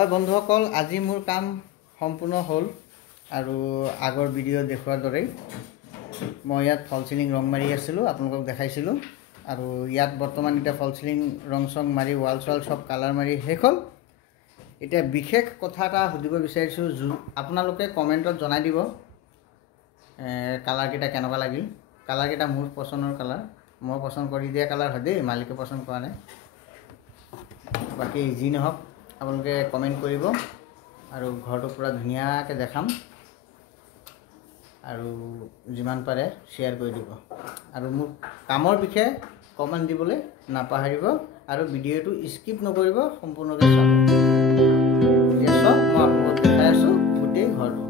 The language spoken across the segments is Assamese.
হয় বন্ধুসকল, আজি মোৰ কাম সম্পূৰ্ণ হ'ল আৰু আগৰ ভিডিঅ' দেখুৱাৰ দৰেই মই ইয়াত ফল সিলিং ৰং মাৰি আছিলোঁ, আপোনালোকক দেখাইছিলোঁ। আৰু ইয়াত বৰ্তমান এতিয়া ফল সিলিং ৰং চং মাৰি ৱাল চোৱাল সব কালাৰ মাৰি শেষ হ'ল। এতিয়া বিশেষ কথা এটা সুধিব বিচাৰিছোঁ, আপোনালোকে কমেণ্টত জনাই দিব কালাৰকেইটা কেনেকুৱা লাগিল। কালাৰকেইটা মোৰ পচন্দৰ কালাৰ, মই পচন্দ কৰি দিয়া কালাৰ হয় দেই, মালিকে পচন্দ কৰা নাই। বাকী যি নহওক আপোনালোকে কমেণ্ট কৰিব আৰু ঘৰটো পুৰা ধুনীয়াকৈ দেখাম আৰু যিমান পাৰে শ্বেয়াৰ কৰি দিব আৰু মোৰ কামৰ বিষয়ে কমেণ্ট দিবলৈ নাপাহৰিব আৰু ভিডিঅ'টো স্কিপ নকৰিব, সম্পূৰ্ণকৈ চাব। এতিয়া চাওক, মই আপোনালোকক দেখাই আছোঁ গোটেই ঘৰটো।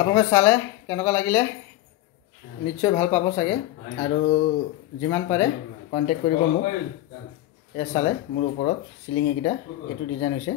আপোনালোকে চালে কেনেকুৱা লাগিলে নিশ্চয় ভাল পাব চাগে, আৰু যিমান পাৰে কণ্টেক্ট কৰিব মোক। চালে মোৰ ওপৰত চিলিং এইকেইটা এইটো ডিজাইন হৈছে।